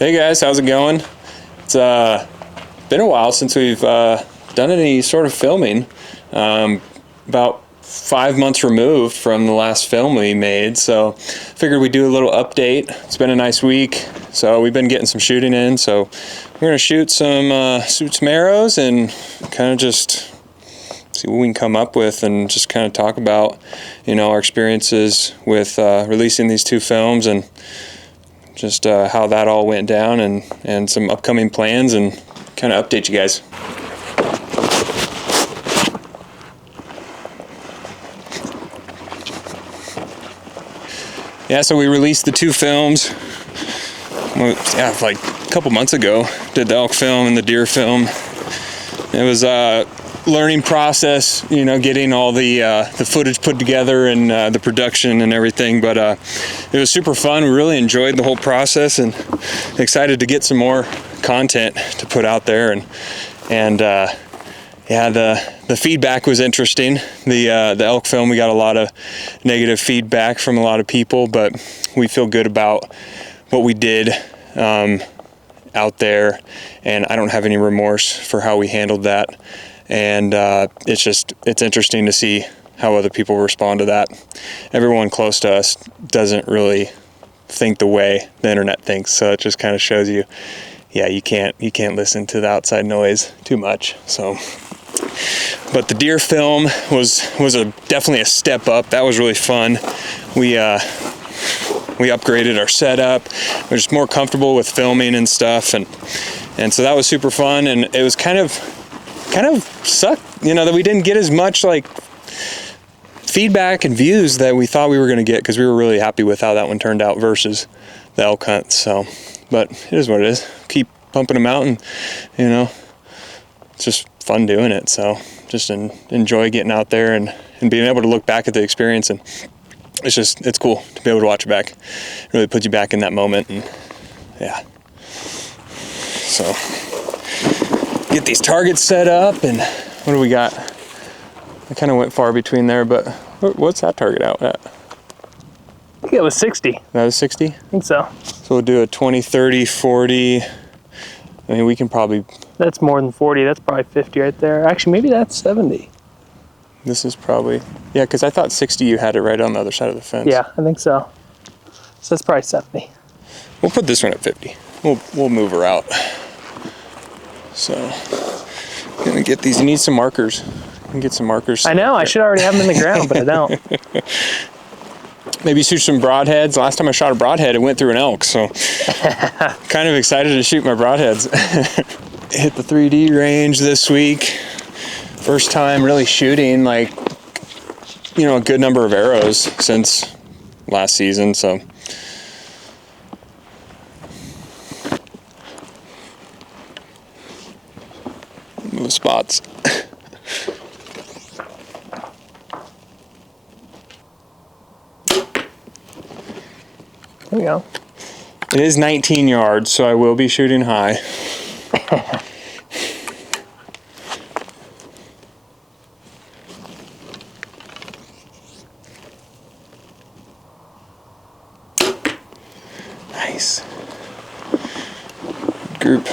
Hey guys, how's it going? It's been a while since we've done any sort of filming. About 5 months removed from the last film we made, so figured we'd do a little update. It's been a nice week, so we've been getting some shooting in. So we're gonna shoot some arrows and kind of just see what we can come up with, and just kind of talk about, you know, our experiences with releasing these two films, and just how that all went down, and some upcoming plans, and kind of update you guys. Yeah, so we released the two films, like a couple months ago. Did the elk film and the deer film. It was a learning process, you know, getting all the footage put together, and the production and everything, but it was super fun. We really enjoyed the whole process, and excited to get some more content to put out there. And yeah, the feedback was interesting. The elk film, we got a lot of negative feedback from a lot of people, but we feel good about what we did out there, and I don't have any remorse for how we handled that. And it's interesting to see how other people respond to that. Everyone close to us doesn't really think the way the internet thinks, so it just kind of shows you, yeah, you can't listen to the outside noise too much. So, but the deer film was definitely a step up. That was really fun. We upgraded our setup. We're just more comfortable with filming and stuff, and so that was super fun. And it was kind of sucked, you know, that we didn't get as much like feedback and views that we thought we were going to get, because we were really happy with how that one turned out versus the elk hunt. So, but it is what it is. Keep pumping them out, and you know, it's just fun doing it. So just enjoy getting out there and being able to look back at the experience, and it's cool to be able to watch it back. It really puts you back in that moment, and yeah. So get these targets set up, and what do we got? I kind of went far between there, but what's that target out at? I think it was 60. That was 60? I think so. So we'll do a 20, 30, 40. I mean, we can probably... That's more than 40. That's probably 50 right there. Actually, maybe that's 70. This is probably... Yeah, because I thought 60, you had it right on the other side of the fence. Yeah, I think so. So that's probably 70. We'll put this one at 50. We'll move her out. So, gonna get these. You need some markers. You can get some markers. I know. I should already have them in the ground, but I don't. Maybe shoot some broadheads. Last time I shot a broadhead, it went through an elk, so kind of excited to shoot my broadheads. Hit the 3D range this week. First time really shooting, like, you know, a good number of arrows since last season, so. Move spots. There we go. It is 19 yards, so I will be shooting high. Nice. Good group.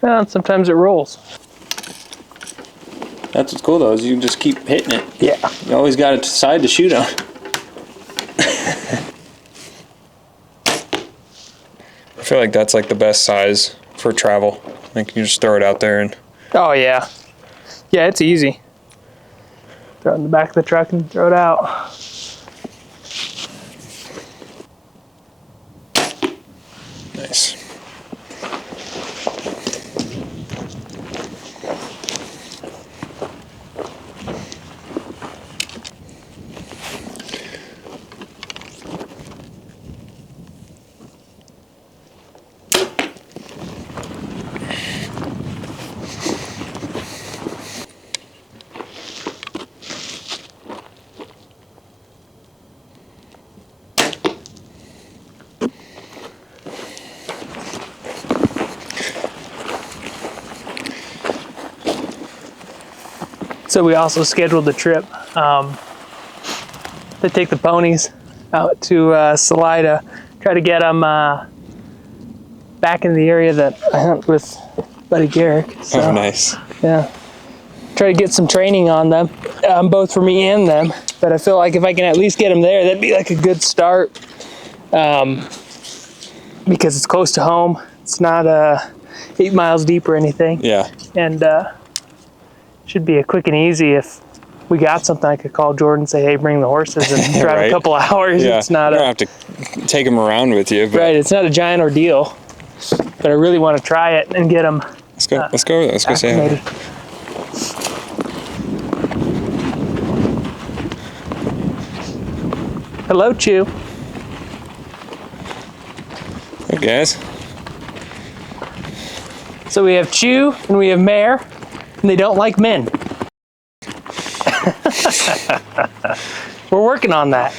Well, sometimes it rolls. That's what's cool though, is you can just keep hitting it. Yeah. You always got a side to shoot on. I feel like that's like the best size for travel. I think you just throw it out there and... Oh yeah. Yeah, it's easy. Throw it in the back of the truck and throw it out. Nice. So we also scheduled the trip to take the ponies out to Salida, try to get them back in the area that I hunt with Buddy Garrick. So, oh, nice. Yeah. Try to get some training on them, both for me and them. But I feel like if I can at least get them there, that'd be like a good start. Because it's close to home. It's not 8 miles deep or anything. Yeah. And should be a quick and easy. If we got something, I could call Jordan and say, hey, bring the horses and drive right. a couple hours. Yeah. It's not you don't have to take them around with you. But right, it's not a giant ordeal. But I really want to try it and get them Let's go say hi. Hello, Chew. Hey, guys. So we have Chew and we have Mare, and they don't like men. We're working on that.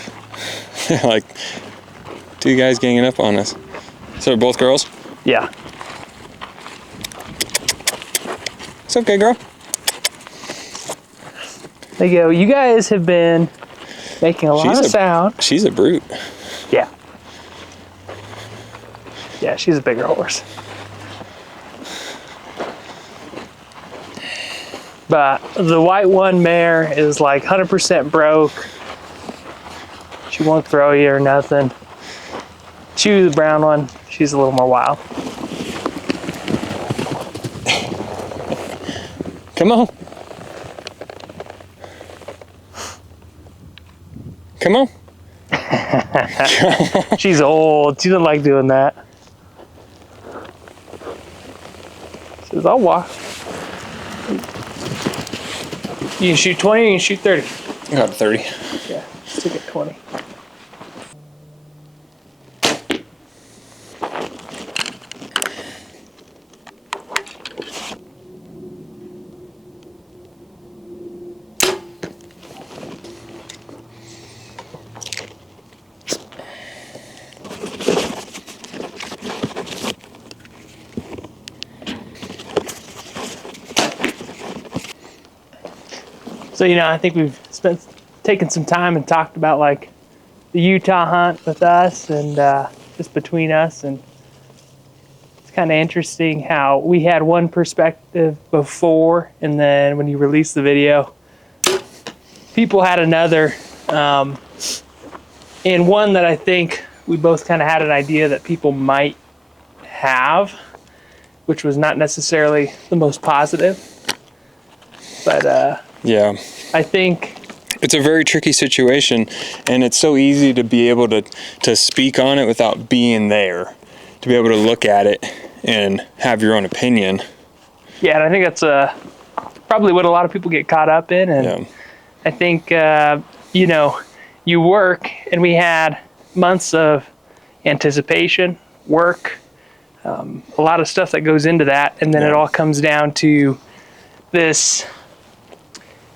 Like 2 guys ganging up on us. So they're both girls? Yeah. It's okay, girl. They go, you guys have been making a lot of sound. She's a brute. Yeah. Yeah, she's a bigger horse. But the white one mare is like 100% broke. She won't throw you or nothing. Chew, the brown one, she's a little more wild. Come on. Come on. She's old. She doesn't like doing that. She says, I'll walk. You can shoot 20 or you can shoot 30. I got 30. Yeah, stick at 20. So, you know, I think we've taken some time and talked about like the Utah hunt with us and just between us. And it's kind of interesting how we had one perspective before, and then when you release the video, people had another. And one that I think we both kind of had an idea that people might have, which was not necessarily the most positive. But yeah, I think it's a very tricky situation, and it's so easy to be able to speak on it without being there, to be able to look at it and have your own opinion. Yeah, and I think that's probably what a lot of people get caught up in. And Yeah. I think, you know, you work, and we had months of anticipation, work, a lot of stuff that goes into that, and then it all comes down to this,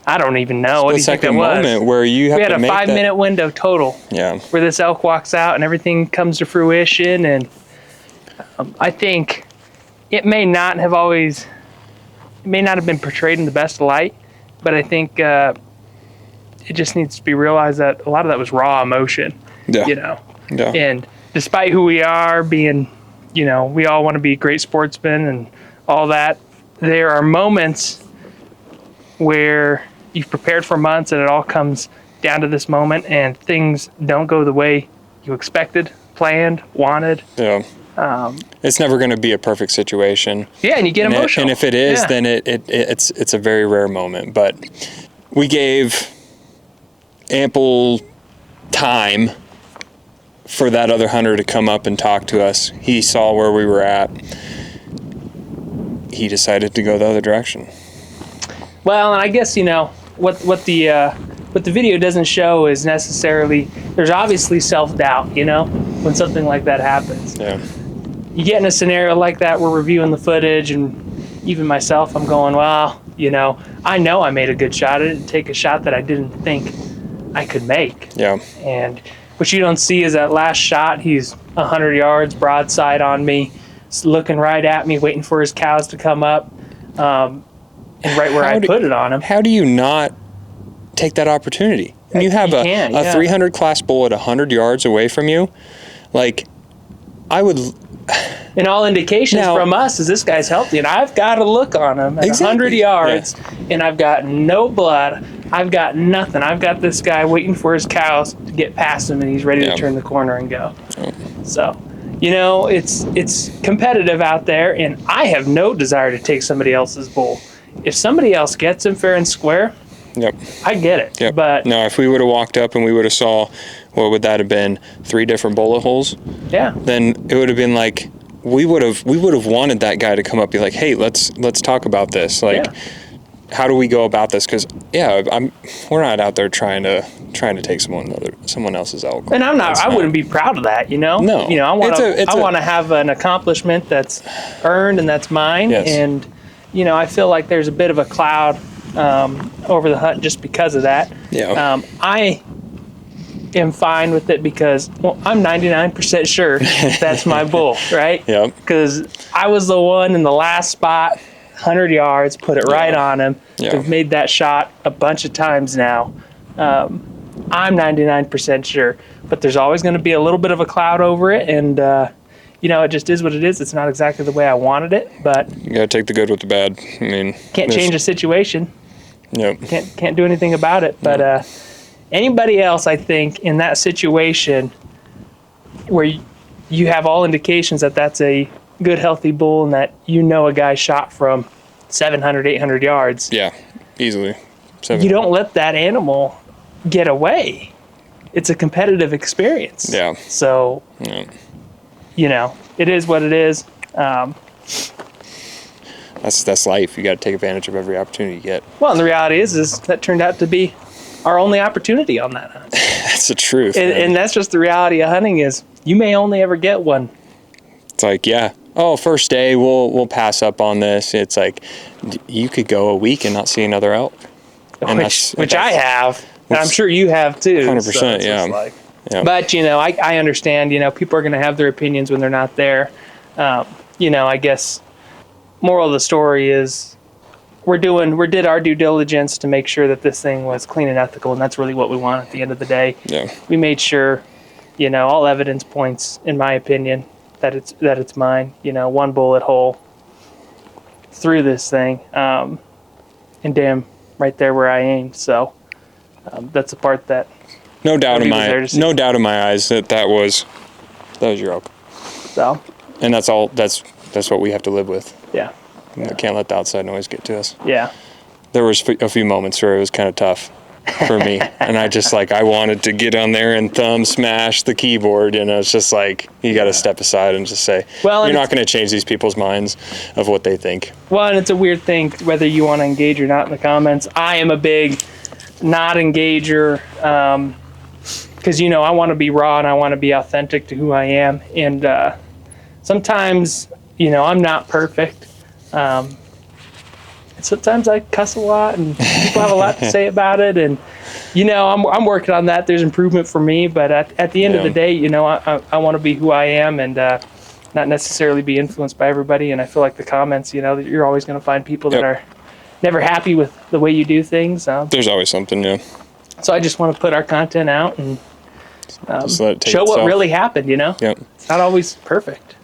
I don't even know. What do you think that was? Moment where you have we had to a make 5-minute window total. Yeah. Where this elk walks out and everything comes to fruition, and I think it may not have been portrayed in the best light, but I think it just needs to be realized that a lot of that was raw emotion. Yeah. You know. Yeah. And despite who we are, being, you know, we all want to be great sportsmen and all that, there are moments where you've prepared for months and it all comes down to this moment and things don't go the way you expected, planned, wanted. Yeah. It's never going to be a perfect situation. Yeah, and you get emotional. And if it is, then it's a very rare moment. But we gave ample time for that other hunter to come up and talk to us. He saw where we were at. He decided to go the other direction. Well, and I guess, you know, what the video doesn't show is necessarily, there's obviously self-doubt, you know, when something like that happens. Yeah. You get in a scenario like that, we're reviewing the footage, and even myself, I'm going, well, you know I made a good shot. I didn't take a shot that I didn't think I could make. Yeah. And what you don't see is that last shot, he's 100 yards broadside on me, looking right at me, waiting for his cows to come up. and right where I put it on him. How do you not take that opportunity? And you have a 300 class bull at 100 yards away from you. Like, I would. And all indications from us is this guy's healthy, and I've got a look on him at 100 yards, and I've got no blood. I've got nothing. I've got this guy waiting for his cows to get past him, and he's ready to turn the corner and go. So, you know, it's competitive out there, and I have no desire to take somebody else's bull. If somebody else gets him fair and square, I get it. But no, if we would have walked up and we would have saw, what would that have been? 3 different bullet holes. Then it would have been like we would have wanted that guy to come up and be like, hey, let's talk about this. Like, how do we go about this? Because we're not out there trying to take someone else's elk. And I wouldn't be proud of that. You know. No. You know, I want to have an accomplishment that's earned and that's mine. Yes. And you know, I feel like there's a bit of a cloud over the hunt just because of that. I am fine with it because, well, I'm 99% sure that's my bull, right? Because I was the one in the last spot, 100 yards, put it right on him. I've made that shot a bunch of times now. I'm 99% sure, but there's always going to be a little bit of a cloud over it, and you know, it just is what it is. It's not exactly the way I wanted it, but you gotta take the good with the bad. I mean, can't change a situation. Can't do anything about it. But anybody else, I think, in that situation where you have all indications that that's a good, healthy bull, and that you know a guy shot from 700, 800 yards. Easily. You don't let that animal get away. It's a competitive experience. So. You know, it is what it is. That's life. You got to take advantage of every opportunity you get. Well, and the reality is that turned out to be our only opportunity on that hunt. That's the truth. And that's just the reality of hunting is you may only ever get one. It's like, first day we'll pass up on this. It's like you could go a week and not see another elk. And which I have, and I'm sure you have too. 100%, But, you know, I understand, you know, people are going to have their opinions when they're not there. You know, I guess moral of the story is we did our due diligence to make sure that this thing was clean and ethical, and that's really what we want at the end of the day. We made sure, you know, all evidence points, in my opinion, that it's mine. You know, one bullet hole through this thing, and damn right there where I aimed. So that's the part that. No doubt in my eyes that was your elk. So. And that's all. That's what we have to live with. We can't let the outside noise get to us. There was a few moments where it was kind of tough for me, and I wanted to get on there and thumb smash the keyboard, and it's just like you got to step aside and just say, well, you're not going to change these people's minds of what they think. Well, and it's a weird thing whether you want to engage or not in the comments. I am a big not engager. Because, you know, I want to be raw and I want to be authentic to who I am. And sometimes, you know, I'm not perfect. Sometimes I cuss a lot and people have a lot to say about it. And, you know, I'm working on that. There's improvement for me. But at the end of the day, you know, I want to be who I am and not necessarily be influenced by everybody. And I feel like the comments, you know, that you're always going to find people that are never happy with the way you do things. There's always something, So I just want to put our content out and show what really happened, you know? It's not always perfect.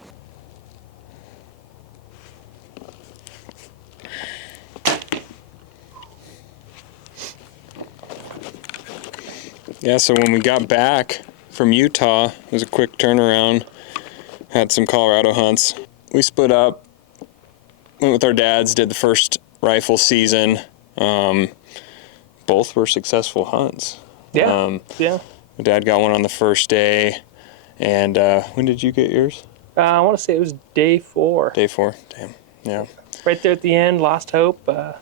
So when we got back from Utah, it was a quick turnaround. Had some Colorado hunts. We split up, went with our dads, did the first rifle season. Both were successful hunts. My dad got one on the first day, and when did you get yours? I want to say it was day 4. Day 4, damn, Right there at the end, lost hope, and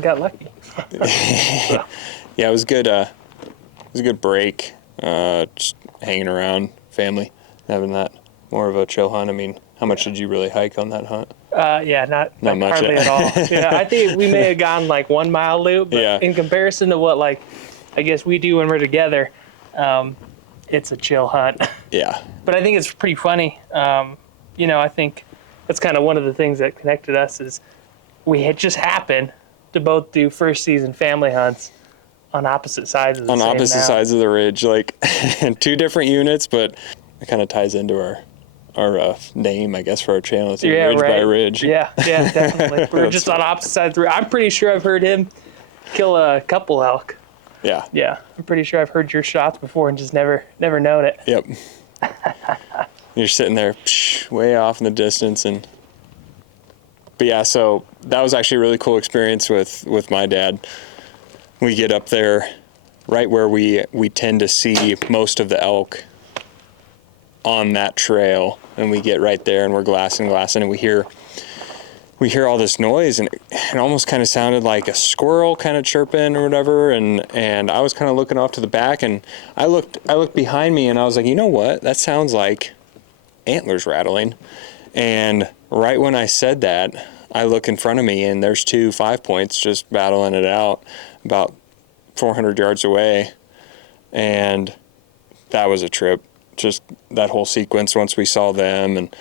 got lucky. It was good. It was a good break. Just hanging around, family, having that more of a chill hunt. I mean, how much did you really hike on that hunt? Not much, hardly at all. I think we may have gone like 1 mile loop, but in comparison to what I guess we do when we're together, it's a chill hunt. But I think it's pretty funny. You know, I think that's kind of one of the things that connected us is we had just happened to both do first season family hunts on opposite sides of the on same opposite mountain. sides of the ridge, like two different units, but it kind of ties into our name, I guess, for our channel. It's Yeah, Ridge right. by Ridge. Yeah, definitely. We're just on opposite sides of the ridge. I'm pretty sure I've heard him kill a couple elk. Yeah. Yeah, I'm pretty sure I've heard your shots before and just never known it. Yep. You're sitting there way off in the distance, but yeah, so that was actually a really cool experience with my dad. We get up there right where we tend to see most of the elk on that trail, and we get right there and we're glassing, and we hear all this noise, and it almost kind of sounded like a squirrel kind of chirping or whatever, and I was kind of looking off to the back, and I looked behind me, and I was like, you know what, that sounds like antlers rattling. And right when I said that, I look in front of me, and there's 2 5-points just battling it out about 400 yards away. And that was a trip. Just that whole sequence, once we saw them, and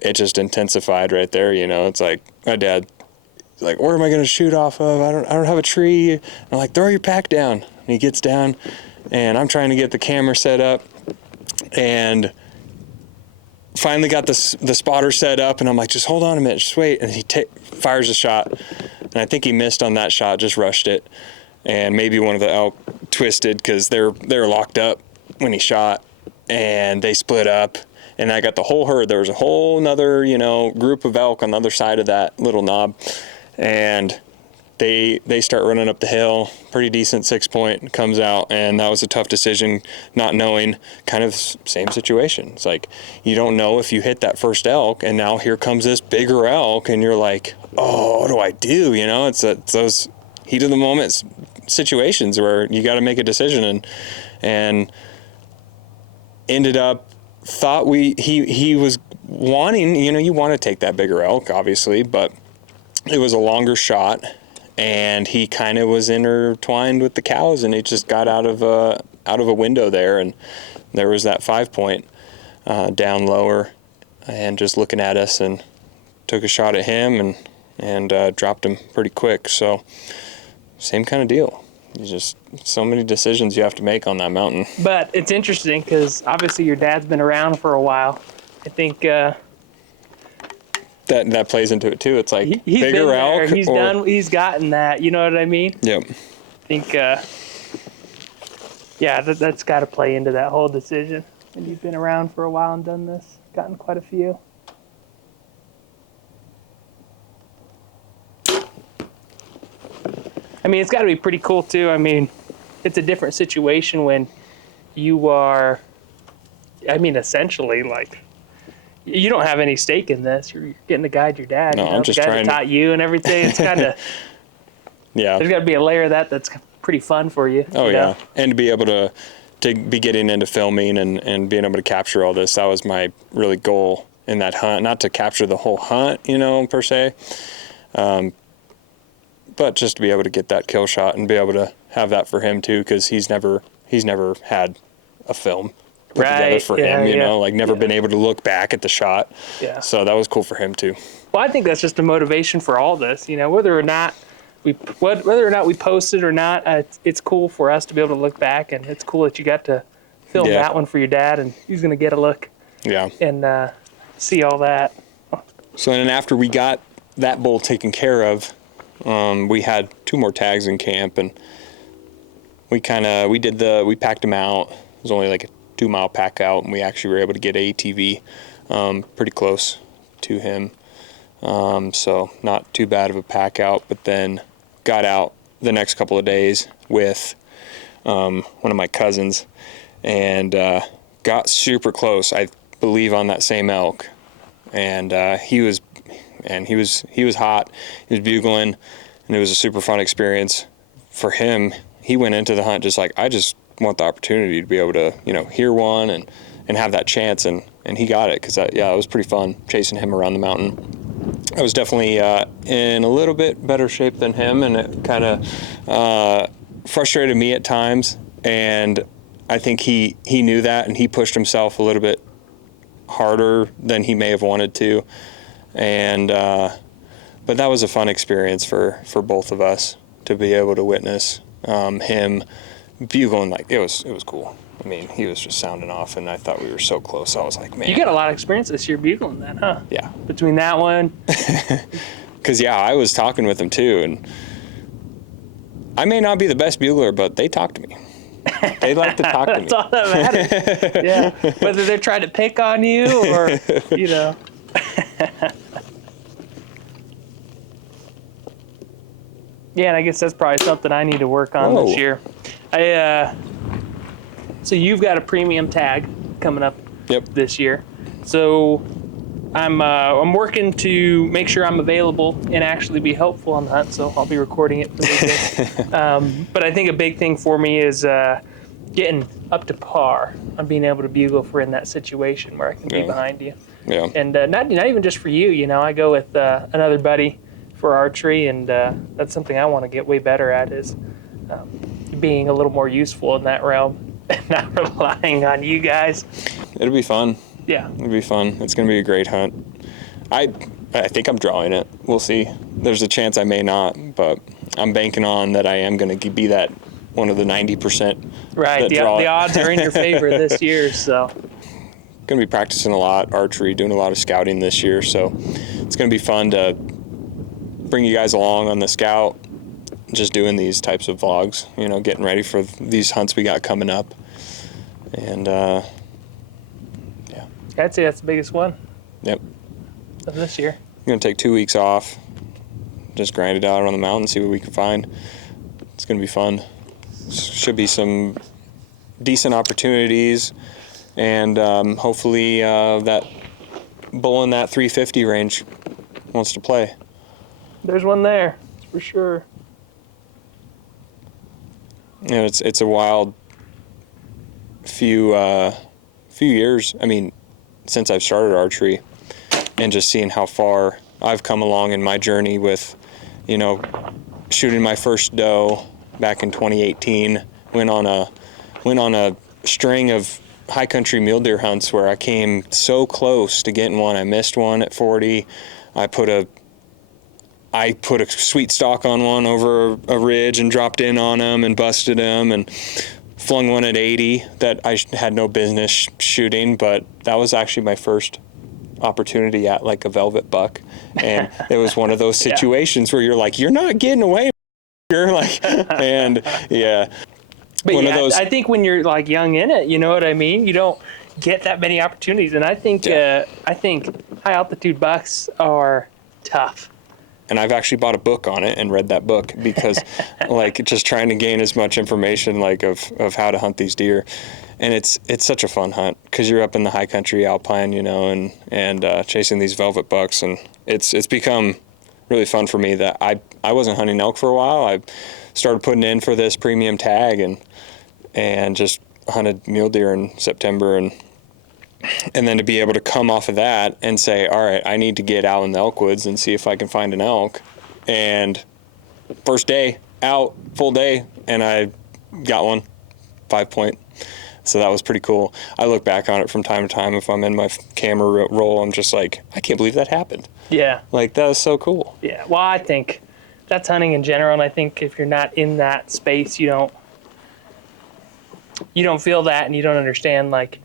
it just intensified right there. It's like my dad, like, where am I going to shoot off of? I don't have a tree. I'm like, throw your pack down. And he gets down, and I'm trying to get the camera set up, and finally got the spotter set up, and I'm like, just hold on a minute, just wait. And he fires a shot, and I think he missed on that shot, just rushed it, and maybe one of the elk twisted because they're locked up when he shot, and they split up, and I got the whole herd. There was a whole nother group of elk on the other side of that little knob, and they start running up the hill. Pretty decent 6-point comes out, and that was a tough decision, not knowing, kind of same situation. It's like, you don't know if you hit that first elk, and now here comes this bigger elk, and you're like, oh, what do I do? It's those heat of the moment situations where you got to make a decision, and ended up he was wanting, you want to take that bigger elk, obviously, but it was a longer shot, and he kind of was intertwined with the cows, and he just got out of a window there, and there was that 5-point down lower, and just looking at us, and took a shot at him, and dropped him pretty quick. So same kind of deal. You just, so many decisions you have to make on that mountain. But it's interesting because obviously your dad's been around for a while. I think that plays into it too. It's like he's bigger been there. elk. He's gotten that. You know what I mean? Yep. I think, yeah, that's got to play into that whole decision. And you've been around for a while and done this, gotten quite a few. I mean, it's got to be pretty cool too. I mean, it's a different situation when you are, I mean, essentially, like, you don't have any stake in this. You're getting to guide your dad. No, I'm just the guy trying that taught you and everything. It's kind of, yeah. There's got to be a layer of that's pretty fun for you. Oh, you know? yeah. And to be able to be getting into filming and being able to capture all this, that was my really goal in that hunt. Not to capture the whole hunt, per se, but just to be able to get that kill shot and be able to have that for him too, because he's never had a film put together for him, like never been able to look back at the shot. Yeah. So that was cool for him too. Well, I think that's just a motivation for all this. Whether or not we post it or not, it's cool for us to be able to look back, and it's cool that you got to film that one for your dad, and he's gonna get a look. Yeah. And see all that. So then after we got that bull taken care of, we had 2 more tags in camp, and we packed them out. It was only like a 2-mile pack out, and we actually were able to get ATV pretty close to him. So not too bad of a pack out, but then got out the next couple of days with one of my cousins, and got super close, I believe, on that same elk. And he was hot. He was bugling, and it was a super fun experience for him. He went into the hunt just like, I just want the opportunity to be able to, hear one and have that chance, and he got it, because it was pretty fun chasing him around the mountain. I was definitely in a little bit better shape than him, and it kind of frustrated me at times, and I think he knew that, and he pushed himself a little bit harder than he may have wanted to. And but that was a fun experience for both of us to be able to witness him bugling. Like it was cool. I mean, he was just sounding off, and I thought we were so close. I was like, man. You got a lot of experience this year bugling then, huh? Yeah. Between that one. Because, yeah, I was talking with him, too, and I may not be the best bugler, but they talk to me. They like to talk to me. That's all that matters. Yeah. Whether they're trying to pick on you or, you know. Yeah, and I guess that's probably something I need to work on this year. So you've got a premium tag coming up this year. So I'm working to make sure I'm available and actually be helpful on the hunt. So I'll be recording it for the weekend. But I think a big thing for me is getting up to par on being able to bugle if we're in that situation where I can be behind you. Yeah. And not even just for you. You know, I go with another buddy for archery, and that's something I want to get way better at is being a little more useful in that realm and not relying on you guys. It'll be fun. Yeah. It'll be fun. It's going to be a great hunt. I think I'm drawing it. We'll see. There's a chance I may not, but I'm banking on that I am going to be that one of the 90%. Right. The odds are in your favor this year, so. Going to be practicing a lot, archery, doing a lot of scouting this year, so it's going to be fun to bring you guys along on the scout, just doing these types of vlogs, you know, getting ready for these hunts we got coming up. And yeah. I'd say that's the biggest one. Yep. Of this year. I'm going to take 2 weeks off, just grind it out on the mountain, see what we can find. It's going to be fun. Should be some decent opportunities, and hopefully that bull in that 350 range wants to play. There's one there, for sure. You know, it's a wild few years. I mean, since I've started archery, and just seeing how far I've come along in my journey with, you know, shooting my first doe back in 2018. Went on a string of high country mule deer hunts where I came so close to getting one. I missed one at 40. I put a sweet stock on one over a ridge and dropped in on him and busted him, and flung one at 80 that I had no business shooting, but that was actually my first opportunity at like a velvet buck. And it was one of those situations where you're like, you're not getting away. You're like, and yeah. But one yeah, of those, I think when you're like young in it, you know what I mean? You don't get that many opportunities. And I think high altitude bucks are tough. and I've actually bought a book on it and read that book because like just trying to gain as much information like of how to hunt these deer. And it's such a fun hunt because you're up in the high country alpine, you know, and chasing these velvet bucks, and it's become really fun for me that I wasn't hunting elk for a while. I started putting in for this premium tag and just hunted mule deer in September, and then to be able to come off of that and say, all right, I need to get out in the elk woods and see if I can find an elk. And first day out, full day, and I got one, 5-point. So that was pretty cool. I look back on it from time to time. If I'm in my camera roll, I'm just like, I can't believe that happened. Yeah. Like, that was so cool. Yeah. Well, I think that's hunting in general, and I think if you're not in that space, you don't feel that, and you don't understand, like,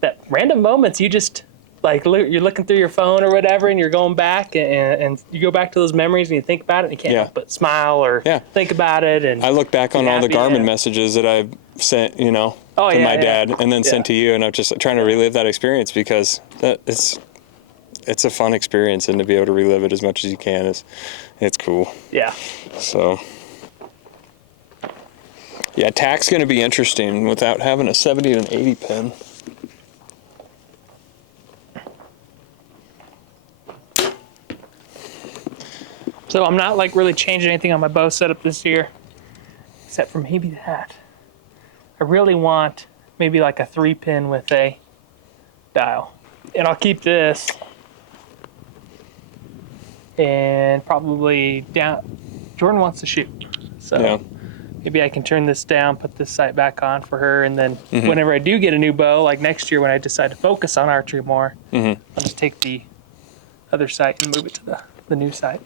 that random moments you just, like, you're looking through your phone or whatever, and you're going back, and you go back to those memories, and you think about it, and you can't help but smile or think about it. And I look back on all the Garmin messages that I've sent, you know, to my dad, and then sent to you, and I'm just trying to relive that experience because it's a fun experience, and to be able to relive it as much as you can it's cool. Yeah. So yeah, tack's going to be interesting without having a 70 and an 80 pin. So I'm not like really changing anything on my bow setup this year, except for maybe that. I really want maybe like a 3-pin with a dial. And I'll keep this and probably down. Jordan wants to shoot. So maybe I can turn this down, put this sight back on for her, and then whenever I do get a new bow, like next year when I decide to focus on archery more, I'll just take the other site and move it to the new site,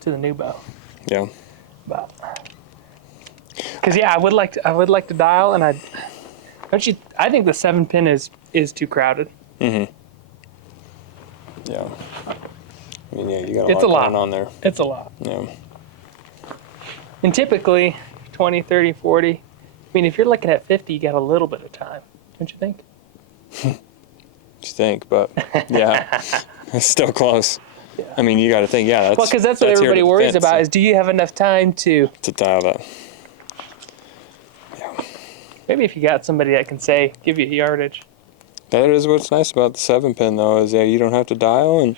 to the new bow. Yeah. But because I would like to dial, and I think the 7-pin is too crowded. Mm-hmm. Yeah. I mean, yeah, you got It's a lot going on there. It's a lot. Yeah. And typically 20, 30, 40. I mean, if you're looking at 50, you got a little bit of time, don't you think? You think, but yeah, it's still close. Yeah. I mean, you got to think, yeah, that's... Well, because that's what everybody worries about is, do you have enough time to dial that? Yeah. Maybe if you got somebody that can give you yardage. That is what's nice about the 7-pin, though, is you don't have to dial,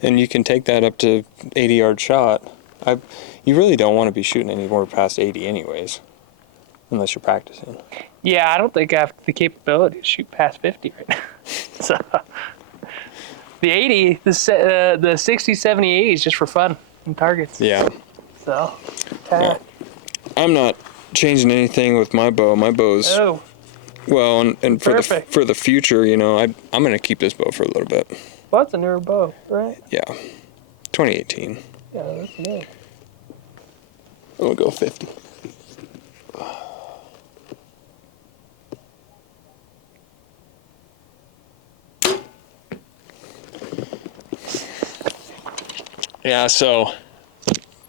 and you can take that up to 80-yard shot. You really don't want to be shooting anywhere past 80 anyways, unless you're practicing. Yeah, I don't think I have the capability to shoot past 50 right now. So the 80, the 60, 70, 80 is just for fun and targets. Yeah. So yeah. I'm not changing anything with my bow. My bow's well, and for the future, I'm gonna keep this bow for a little bit. Well, that's a newer bow, right? Yeah, 2018. Yeah, that's new. I'm gonna go 50. Yeah, so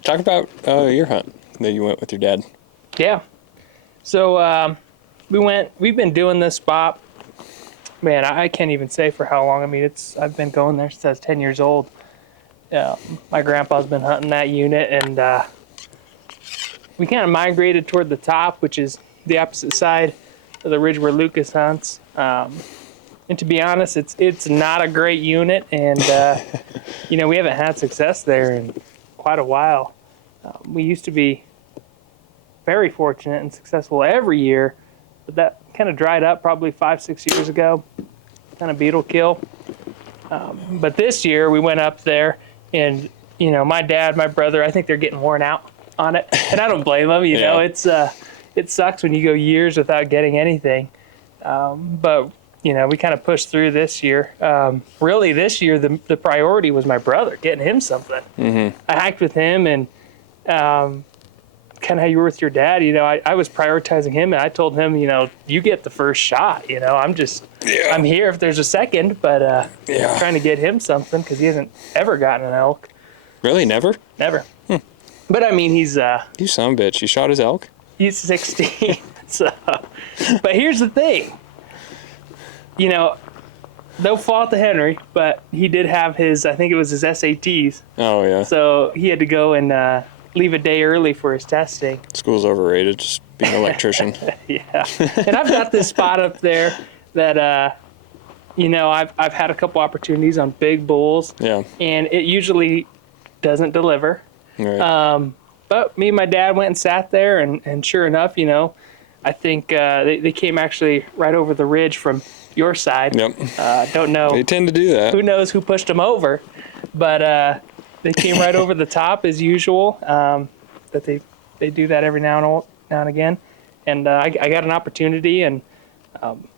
talk about your hunt that you went with your dad. Yeah. So we've been doing this spot, man, I can't even say for how long. I mean, I've been going there since I was 10 years old. My grandpa's been hunting that unit, and we kind of migrated toward the top, which is the opposite side of the ridge where Lucas hunts. And to be honest, it's not a great unit, and we haven't had success there in quite a while. We used to be very fortunate and successful every year, but that kind of dried up probably 5-6 years ago. Kind of beetle kill. But this year we went up there, and my dad, my brother, I think they're getting worn out on it, and I don't blame them. It sucks when you go years without getting anything. But we kind of pushed through this year. Really, this year the priority was my brother, getting him something. Mm-hmm. I hiked with him, and kind of how you were with your dad. I was prioritizing him, and I told him, you get the first shot. I'm here if there's a second, but trying to get him something because he hasn't ever gotten an elk. Really, never? Never. But I mean, he's you son of a bitch. You shot his elk? He's 16. So, but here's the thing. No fault to Henry, but he did have I think it was his SATs. Oh, yeah. So he had to go and leave a day early for his testing. School's overrated, just being an electrician. Yeah. And I've got this spot up there that, I've had a couple opportunities on big bulls. Yeah. And it usually doesn't deliver. Right. But me and my dad went and sat there, and sure enough, I think they came actually right over the ridge from your side. Yep. Don't know. They tend to do that. Who knows who pushed them over? But they came right over the top as usual. That they do that every now and again. And I got an opportunity, and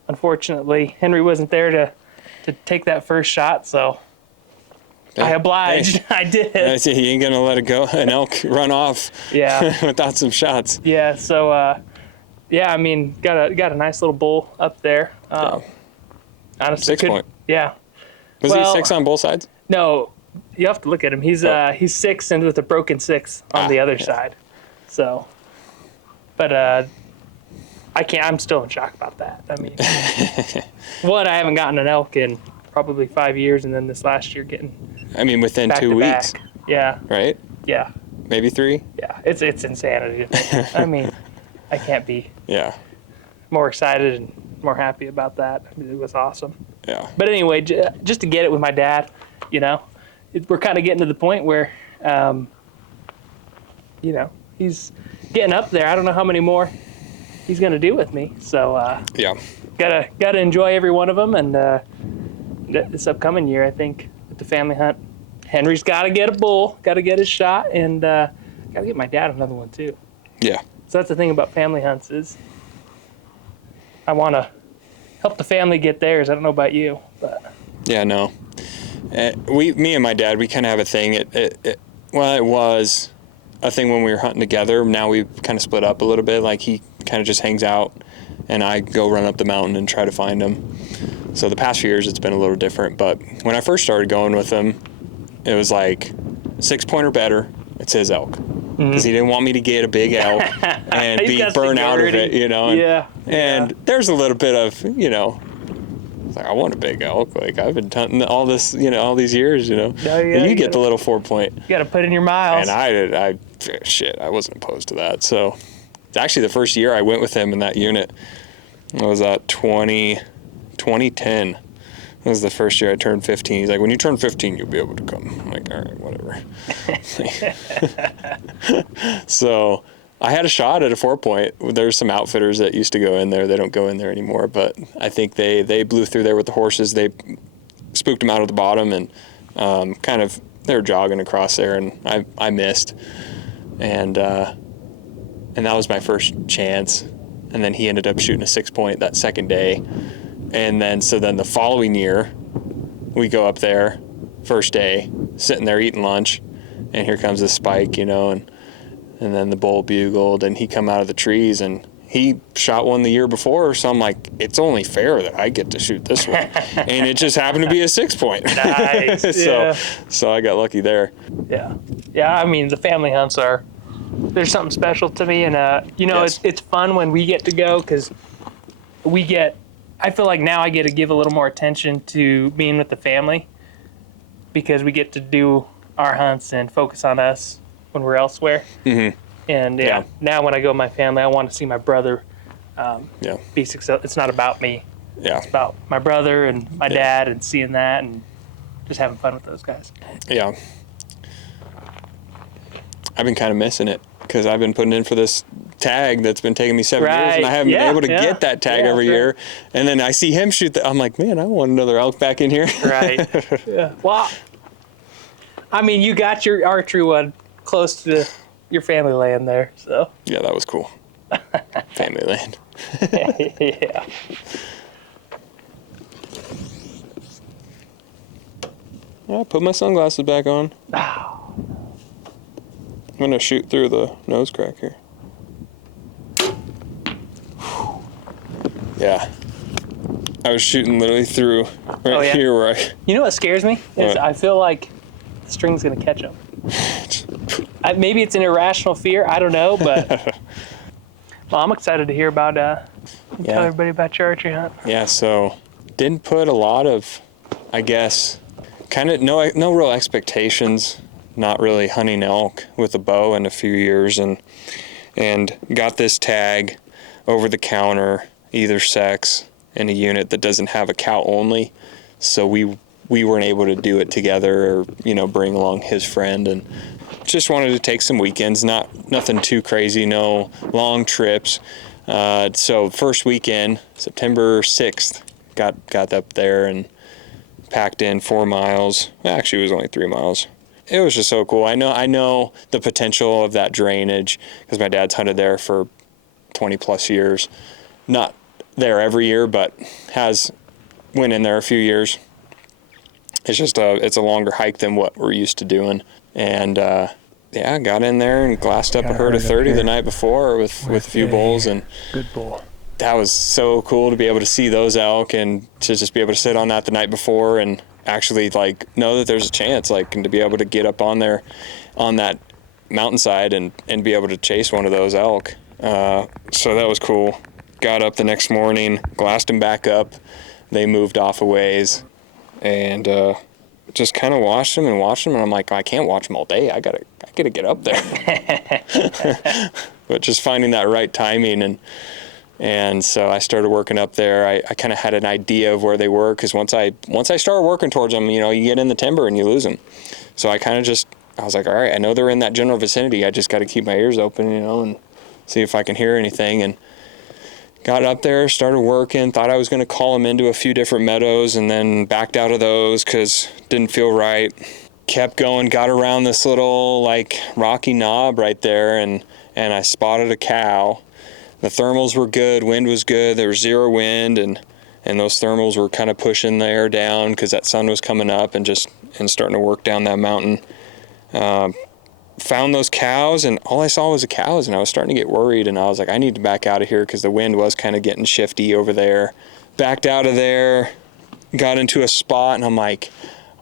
unfortunately Henry wasn't there to take that first shot, so I obliged. Hey, I did. I see, he ain't gonna let an elk run off. Yeah. Without some shots. Yeah. So I mean, got a nice little bull up there. Honestly, 6 point. Yeah. Was he 6 on both sides? No, you have to look at him. He's 6 and with a broken 6 on the other side. So, but I'm still in shock about that. I mean, one, I haven't gotten an elk in probably 5 years, and then this last year within 2 weeks. Back. Yeah. Right? Yeah. Maybe 3? Yeah. It's insanity to think. I mean, I can't be more excited and more happy about that. I mean, it was awesome. Yeah. But anyway, just to get it with my dad, we're kind of getting to the point where, he's getting up there. I don't know how many more he's going to do with me. So, gotta enjoy every one of them. And this upcoming year, I think, with the family hunt, Henry's got to get a bull, got to get his shot, and got to get my dad another one too. Yeah. So that's the thing about family hunts is I want to help the family get theirs. I don't know about you, but yeah, no. Me and my dad, we kind of have a thing. It was a thing when we were hunting together. Now we've kind of split up a little bit. Like he kind of just hangs out, and I go run up the mountain and try to find him. So the past few years, it's been a little different. But when I first started going with him, it was like 6-point or better. It's his elk, because he didn't want me to get a big elk and be burned out of it, you know. And there's a little bit of, you know, like, I want a big elk. Like, I've been hunting all this, you know, all these years, you know. And you get the little 4-point. You got to put in your miles. And I wasn't opposed to that. So actually the first year I went with him in that unit, it was 2010. It was the first year I turned 15. He's like, when you turn 15, you'll be able to come. I'm like, all right, whatever. So I had a shot at a 4-point. There's some outfitters that used to go in there. They don't go in there anymore, but I think they blew through there with the horses. They spooked them out of the bottom, and they were jogging across there, and I missed. And that was my first chance. And then he ended up shooting a 6-point that second day. And then the following year, we go up there, first day, sitting there eating lunch, and here comes the spike, you know, and then the bull bugled, and he come out of the trees, and he shot one the year before, so I'm like, it's only fair that I get to shoot this one. And it just happened to be a 6-point. Nice. So I got lucky there. Yeah. I mean, the family hunts there's something special to me, and you know, it's fun when we get to go, because I feel like now I get to give a little more attention to being with the family, because we get to do our hunts and focus on us when we're elsewhere. Mm-hmm. And now when I go with my family, I want to see my brother be successful. It's not about me. Yeah. It's about my brother and my dad, and seeing that and just having fun with those guys. Yeah. I've been kind of missing it, because I've been putting in for this tag that's been taking me 7 years, and I haven't been able to get that tag every year. And then I see him shoot that. I'm like, man, I want another elk back in here. Right. Yeah. Well, I mean, you got your archery one close to your family land there, so. Yeah, that was cool. Family land. Yeah. I put my sunglasses back on. I'm going to shoot through the nose crack here. Yeah. I was shooting literally through here where You know what scares me? Is I feel like the string's going to catch them. Maybe it's an irrational fear. I don't know, but... Well, I'm excited to hear about... Tell everybody about your archery hunt. Yeah, so didn't put a lot of, I guess, kind of no real expectations. Not really hunting elk with a bow in a few years, and got this tag over the counter, either sex, in a unit that doesn't have a cow only, so we weren't able to do it together, or, you know, bring along his friend, and just wanted to take some weekends, nothing too crazy, no long trips. So first weekend, September 6th, got up there and packed in 4 miles. Actually, it was only 3 miles. It was just so cool. I know the potential of that drainage, because my dad's hunted there for 20 plus years. Not there every year, but went in there a few years. It's just it's a longer hike than what we're used to doing. And got in there and glassed up a herd of 30 the night before with a few bulls, and good bull. That was so cool to be able to see those elk, and to just be able to sit on that the night before and actually like know that there's a chance, like, and to be able to get up on there on that mountainside and be able to chase one of those elk. So that was cool. Got up the next morning, glassed them back up. They moved off a ways, and just kind of watched them, and I'm like, I can't watch them all day. I gotta get up there. But just finding that right timing, and so I started working up there. I kind of had an idea of where they were, because once I started working towards them, you know, you get in the timber and you lose them. So I was like, all right, I know they're in that general vicinity. I just got to keep my ears open, you know, and see if I can hear anything. And got up there, started working, thought I was going to call them into a few different meadows, and then backed out of those because didn't feel right. Kept going, got around this little like rocky knob right there, and I spotted a cow. The thermals were good, wind was good, there was zero wind, and and those thermals were kind of pushing the air down because that sun was coming up and starting to work down that mountain. Found those cows, and all I saw was the cows, and I was starting to get worried, and I was like, I need to back out of here because the wind was kind of getting shifty over there. Backed out of there, got into a spot, and I'm like,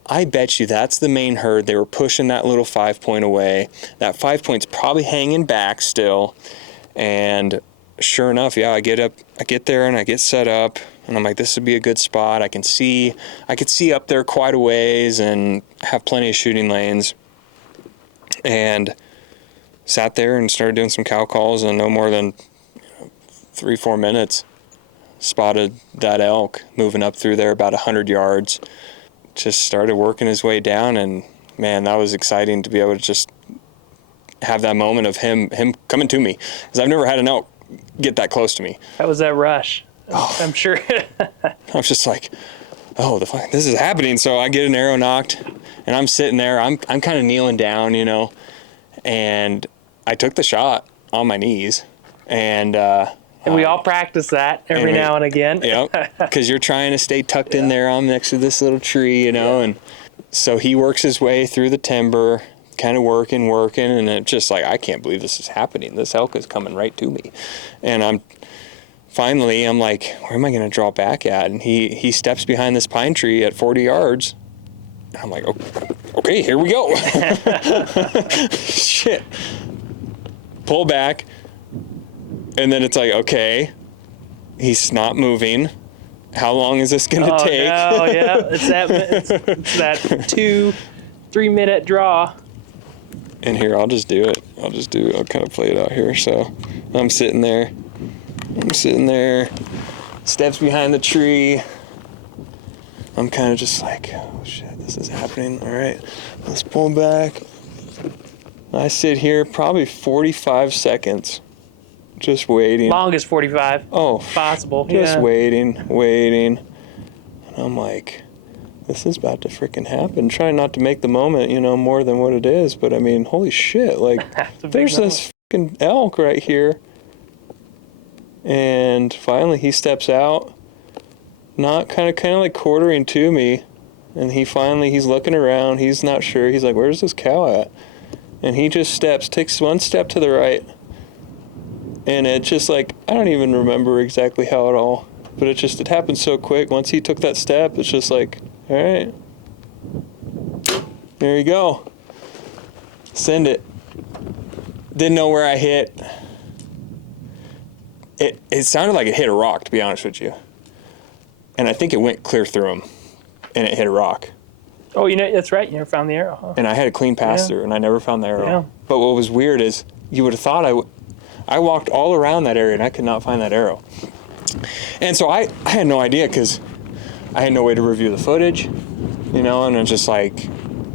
I bet you that's the main herd. They were pushing that little 5 point away. That 5 point's probably hanging back still. And sure enough, yeah, I get there and I get set up, and I'm like, this would be a good spot. I could see up there quite a ways and have plenty of shooting lanes. And sat there and started doing some cow calls, and no more than 3-4 minutes spotted that elk moving up through there about 100 yards. Just started working his way down, and man, that was exciting to be able to just have that moment of him coming to me, because I've never had an elk get that close to me. That was that rush. Oh. I'm sure. I was just like, oh, the fuck, this is happening. So I get an arrow knocked, and I'm sitting there. I'm kind of kneeling down, and I took the shot on my knees, and we all practice that every now and again. Yep, because you're trying to stay tucked in there. I'm next to this little tree, and so he works his way through the timber, kind of working, and it's just like, I can't believe this is happening. This elk is coming right to me, and I'm like, where am I going to draw back at? And he steps behind this pine tree at 40 yards. I'm like, okay, here we go. Shit. Pull back. And then it's like, okay, he's not moving. How long is this going to take? Oh, yeah. It's that 2-3 minute draw. And here, I'll just do it. I'll kind of play it out here. So I'm sitting there. Steps behind the tree. I'm kind of just like, oh shit, this is happening. All right, let's pull back. I sit here probably 45 seconds. Just waiting. Longest 45. Oh, possible. Just waiting. And I'm like, this is about to freaking happen. Trying not to make the moment, more than what it is. But I mean, holy shit. Like, there's this freaking elk right here. And finally he steps out, not kind of like quartering to me. And he's looking around. He's not sure. He's like, where's this cow at? And he just takes one step to the right. And it just like, I don't even remember exactly how but it happened so quick. Once he took that step, it's just like, all right, there you go. Send it. Didn't know where I hit. It sounded like it hit a rock, to be honest with you. And I think it went clear through him, and it hit a rock. Oh, that's right. You never found the arrow, huh? And I had a clean pass through, and I never found the arrow. Yeah. But what was weird is, you would have thought I walked all around that area, and I could not find that arrow. And so I had no idea, because I had no way to review the footage, and it's just like...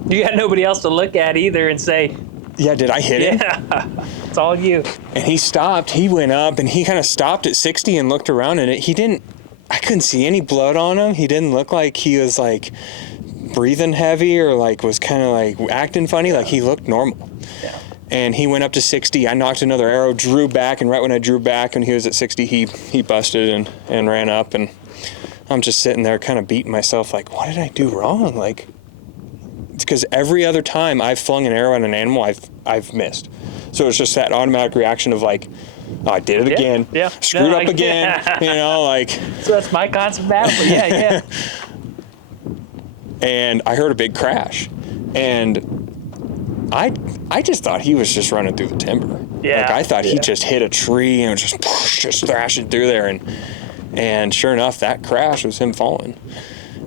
You got nobody else to look at either and say... Yeah, did I hit him? Yeah, it's all you. And he stopped, he went up, and he kind of stopped at 60 and looked around, and I couldn't see any blood on him. He didn't look like he was like breathing heavy or like was kind of like acting funny. Like, he looked normal. Yeah. And he went up to 60. I knocked another arrow, drew back, and right when I drew back and he was at 60, he busted and ran up. And I'm just sitting there kind of beating myself like, what did I do wrong? Like, it's because every other time I've flung an arrow at an animal, I've missed. So it's just that automatic reaction of like, oh, I did it again. Yeah. Screwed up again. Like. So that's my constant battle. Yeah. And I heard a big crash, and I just thought he was just running through the timber. Yeah. Like, I thought he just hit a tree and was just thrashing through there, and sure enough, that crash was him falling.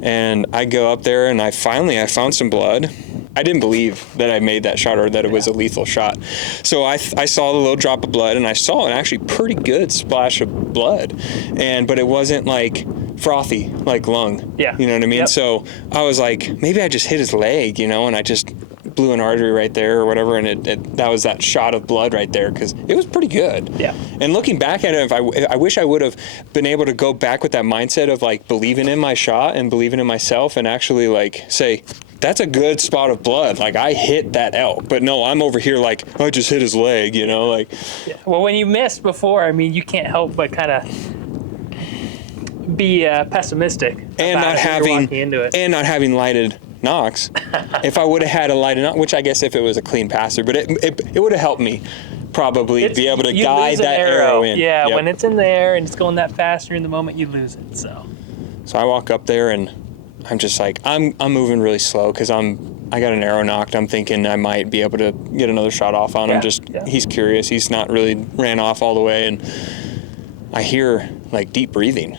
And I go up there, and I found some blood. I didn't believe that I made that shot or that it was a lethal shot. So I saw the little drop of blood, and I saw an actually pretty good splash of blood, but it wasn't like frothy like lung. Yeah. You know what I mean? Yep. So I was like, maybe I just hit his leg, and I just blew an artery right there or whatever, and that was that shot of blood right there, because it was pretty good. Yeah. And looking back at it, I wish I would have been able to go back with that mindset of like believing in my shot and believing in myself and actually like say, that's a good spot of blood. Like, I hit that elk. But no, I'm over here like, I just hit his leg, like. Yeah. Well, when you missed before, I mean, you can't help but kind of be pessimistic and about not it when you're having walking into it. and not having lighted nocks. If I would have had a lighted knock, which I guess if it was a clean passer, but it would have helped me probably be able to you guide lose an that arrow in. Yeah, Yep. when it's in the air and it's going that faster in the moment, you lose it. So I walk up there and I'm just like, I'm moving really slow because I got an arrow knocked. I'm thinking I might be able to get another shot off on him. He's curious. He's not really ran off all the way, and I hear like deep breathing,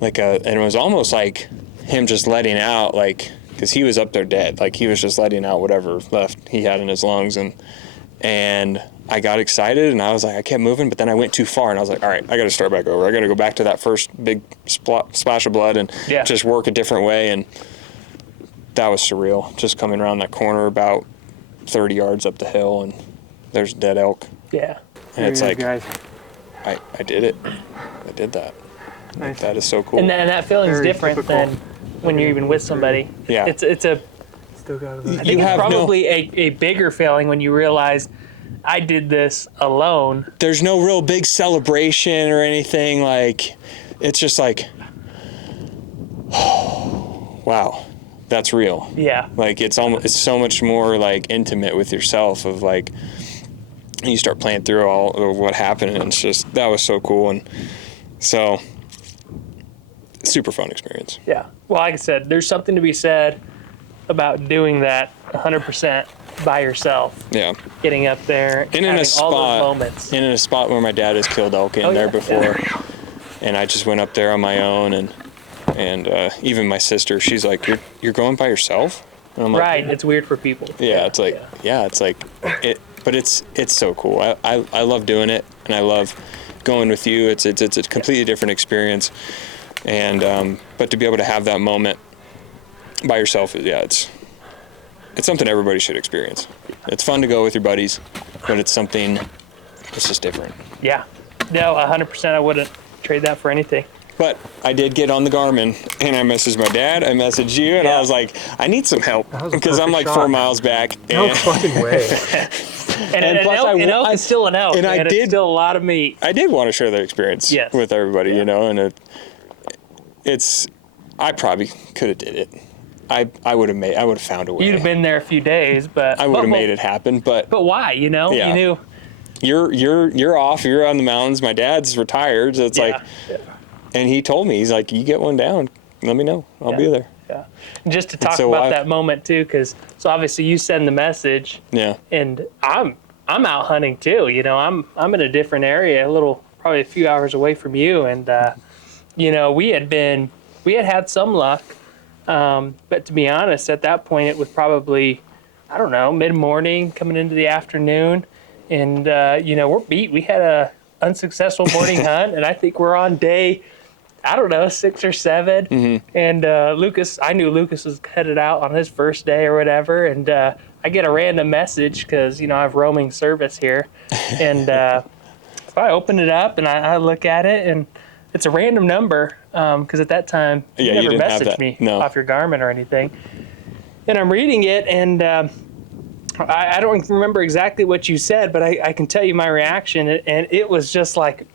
and it was almost like him just letting out, like, because he was up there dead, like he was just letting out whatever left he had in his lungs, and I got excited and I was like, I kept moving, but then I went too far and I was like, all right, I got to start back over. I got to go back to that first big splash of blood and just work a different way. And that was surreal. Just coming around that corner about 30 yards up the hill and there's dead elk. Yeah. And it's like, guys. I did it. I did that. Nice. That is so cool. And that feeling's Very different typical. than when you're even with somebody. Yeah. It's a Still got I it. think it's probably a bigger feeling when you realize I did this alone. There's no real big celebration or anything. Like, it's just like, wow, that's real. Yeah. Like, it's so much more like intimate with yourself, of like, you start playing through all of what happened, and it's just, that was so cool. And so, super fun experience. Yeah. Well, like I said, there's something to be said about doing that 100% by yourself. Yeah. Getting up there and having all those moments. And in a spot where my dad has killed elk there before. Yeah. And I just went up there on my own, and even my sister, she's like, you're going by yourself? And I'm like, right. It's weird for people. Yeah, it's like, it's like, but it's so cool. I love doing it, and I love going with you. It's a completely different experience. And, but to be able to have that moment by yourself, it's something everybody should experience. It's fun to go with your buddies, but it's just different. Yeah. No, 100%. I wouldn't trade that for anything. But I did get on the Garmin, and I messaged my dad, I messaged you, and I was like, I need some help, because I'm like 4 miles back. No fucking way. and plus an elk is still an elk, and it's still a lot of meat. I did want to share that experience with everybody, and I probably could have did it. I would have found a way. You'd have been there a few days, but I would have made it happen. But why? You knew. You're off. You're on the mountains. My dad's retired, so it's and he told me, he's like, you get one down, let me know. I'll be there. Yeah. And just to talk about that moment too, because obviously you send the message. Yeah. And I'm out hunting too. I'm in a different area, probably a few hours away from you, and we had some luck. But to be honest, at that point, it was probably, I don't know, mid-morning coming into the afternoon. And, we're beat. We had a unsuccessful morning hunt, and I think we're on day, 6 or 7. Mm-hmm. And I knew Lucas was headed out on his first day or whatever. And I get a random message because, I have roaming service here. And so I open it up, and I look at it, and it's a random number, because at that time, you never messaged me off your Garmin or anything. And I'm reading it, and I don't remember exactly what you said, but I can tell you my reaction, and it was just like,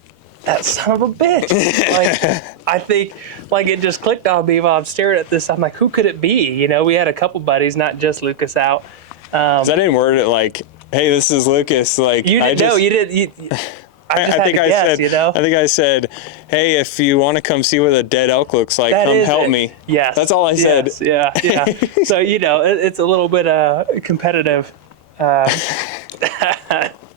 that son of a bitch. I think, it just clicked on me while I'm staring at this. I'm like, who could it be? We had a couple buddies, not just Lucas, out. 'Cause I didn't word it like, hey, this is Lucas. Like, you didn't know. You did. I think I said, hey, if you want to come see what a dead elk looks like, come help me. Yes. That's all I said. Yes. Yeah. So, it's a little bit competitive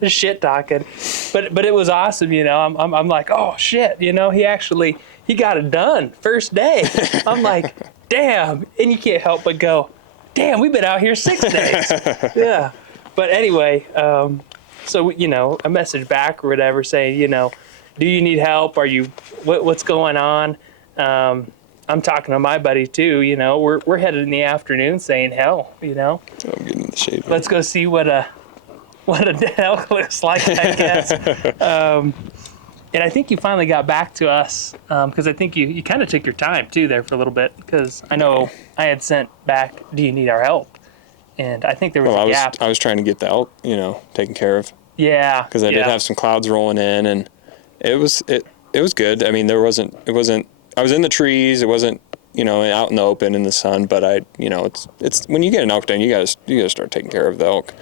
shit talking. But it was awesome, I'm like, oh shit, he got it done first day. I'm like, damn. And you can't help but go, damn, we've been out here 6 days. Yeah. But anyway, so, I messaged back or whatever saying, do you need help? What's going on? I'm talking to my buddy too, we're headed in the afternoon saying, hell, I'm getting in the shade. Let's go see what a dead elk looks like, I guess. And I think you finally got back to us, because I think you kind of took your time too there for a little bit, because I know I had sent back, do you need our help? And I think there was a gap. I was trying to get the elk, taken care of. Yeah. Because I did have some clouds rolling in, and it was good. I mean, it wasn't I was in the trees. It wasn't, out in the open in the sun, but it's when you get an elk done, you gotta start taking care of the elk.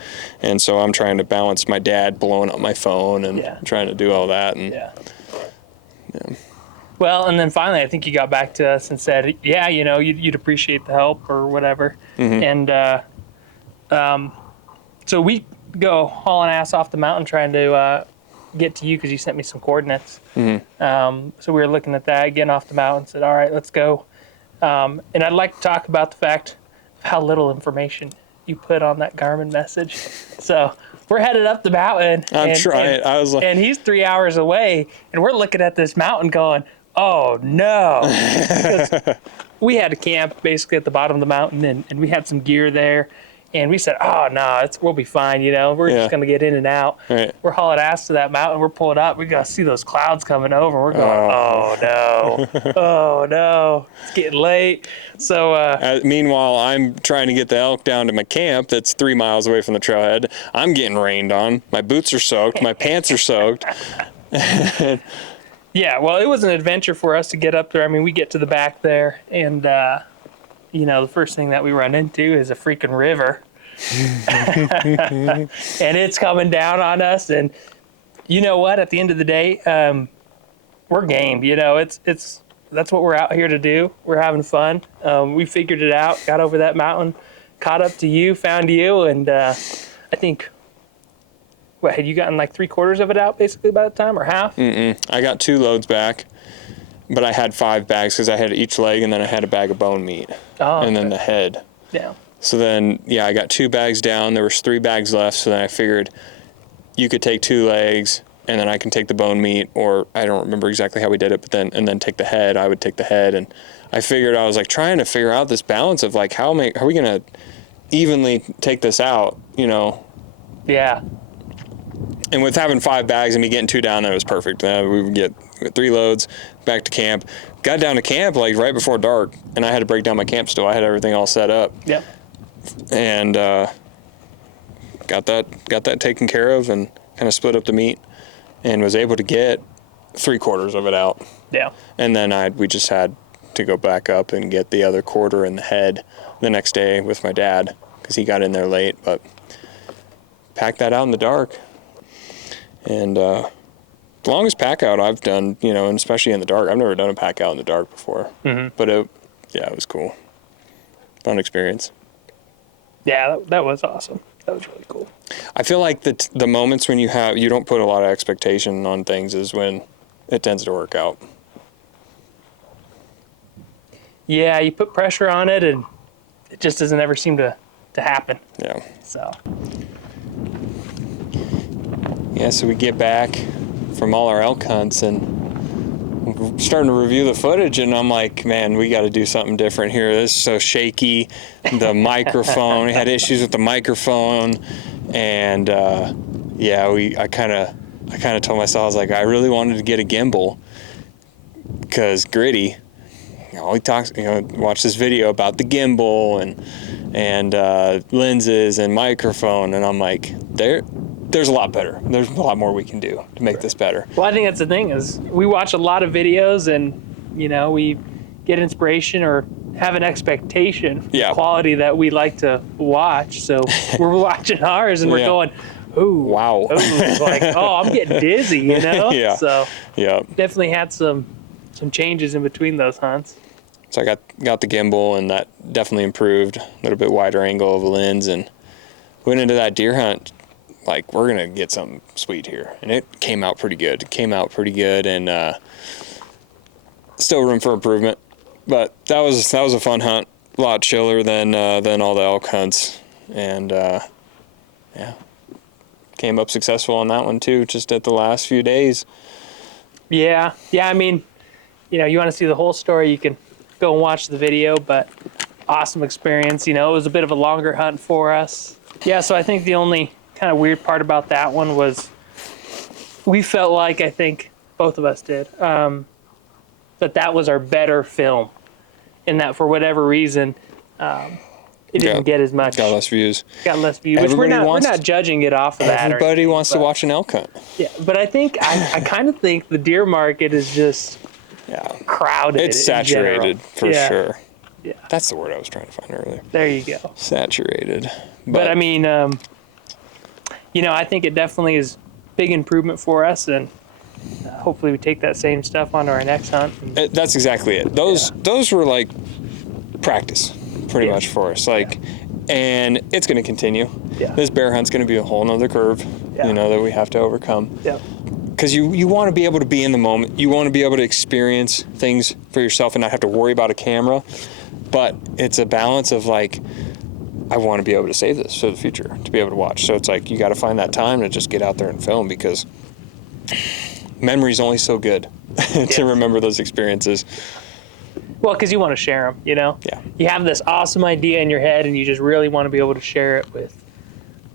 And so I'm trying to balance my dad blowing up my phone and trying to do all that. And yeah. Well, and then finally, I think you got back to us and said, yeah, you'd appreciate the help or whatever. And so we go hauling ass off the mountain trying to get to you because you sent me some coordinates. So we were looking at that, getting off the mountain, said, all right, let's go. And I'd like to talk about the fact of how little information you put on that Garmin message. So we're headed up the mountain. I'm trying. I was like, and he's 3 hours away, and we're looking at this mountain going, oh no. We had a camp basically at the bottom of the mountain, and we had some gear there. And we said, oh, no, we'll be fine, We're just going to get in and out. Right. We're hauling ass to that mountain. We're pulling up. We got to see those clouds coming over. We're going, oh, no. Oh, no. It's getting late. So meanwhile, I'm trying to get the elk down to my camp that's 3 miles away from the trailhead. I'm getting rained on. My boots are soaked. My pants are soaked. Yeah, well, it was an adventure for us to get up there. I mean, we get to the back there, and the first thing that we run into is a freaking river. And it's coming down on us. And you know what? At the end of the day, we're game. It's that's what we're out here to do. We're having fun. We figured it out, got over that mountain, caught up to you, found you. And I think, had you gotten like 3/4 of it out basically by the time, or half? I got 2 loads back. But I had 5 bags because I had each leg, and then I had a bag of bone meat, and then the head. Yeah. So then, I got 2 bags down. There was 3 bags left. So then I figured you could take 2 legs, and then I can take the bone meat, or I don't remember exactly how we did it, but then take the head. I would take the head, and I figured I was like trying to figure out this balance of like how are we gonna evenly take this out, Yeah. And with having 5 bags and me getting 2 down, that was perfect. We would get 3 loads back to camp. Got down to camp like right before dark, and I had to break down my camp stool. I had everything all set up. Yep. And got that taken care of, and kind of split up the meat, and was able to get 3/4 of it out. Yeah. And then we just had to go back up and get the other 1/4 in the head the next day with my dad because he got in there late, but packed that out in the dark. And the longest pack out I've done, and especially in the dark, I've never done a pack out in the dark before. But it was cool. Fun experience. Yeah, that was awesome. That was really cool. I feel like the moments when you don't put a lot of expectation on things is when it tends to work out. Yeah, you put pressure on it, and it just doesn't ever seem to happen. Yeah. So. Yeah, so we get back from all our elk hunts, and we're starting to review the footage, and I'm like, man, we got to do something different here. This is so shaky. The microphone, we had issues with the microphone, and I kind of told myself, I was like, I really wanted to get a gimbal because Broedy, he talks, watch this video about the gimbal and lenses and microphone, and I'm like, there's a lot better. There's a lot more we can do to make this better. Well, I think that's the thing is we watch a lot of videos, and we get inspiration or have an expectation for the quality that we like to watch. So we're watching ours, and we're going, ooh, wow, like, I'm getting dizzy, Yeah. So definitely had some changes in between those hunts. So I got the gimbal, and that definitely improved. A little bit wider angle of a lens, and went into that deer hunt like, we're gonna get something sweet here, and it came out pretty good. And still room for improvement, but that was a fun hunt. A lot chiller than all the elk hunts, and came up successful on that one too. Just at the last few days. Yeah. I mean, you want to see the whole story, you can go and watch the video. But awesome experience. It was a bit of a longer hunt for us. Yeah. So I think the only kind of weird part about that one was we felt like, I think both of us did, that was our better film, in that for whatever reason it didn't get as much. Got less views. Which we're not judging it off of that. Everybody wants to watch an elk hunt. Yeah, but I think I kind of think the deer market is just Yeah. crowded. It's in general. saturated for sure. Yeah. That's the word I was trying to find earlier. There you go. Saturated. But I mean, I think it definitely is big improvement for us, and hopefully we take that same stuff onto our next hunt. That's exactly it. Those were like practice pretty much for us. And it's going to continue. Yeah. This bear hunt's going to be a whole nother curve, that we have to overcome. Yeah. Because you want to be able to be in the moment. You want to be able to experience things for yourself and not have to worry about a camera. But it's a balance of like, I want to be able to save this for the future, to be able to watch. So it's like, you got to find that time to just get out there and film, because memory's only so good to remember those experiences. Well, because you want to share them, Yeah. You have this awesome idea in your head, and you just really want to be able to share it with,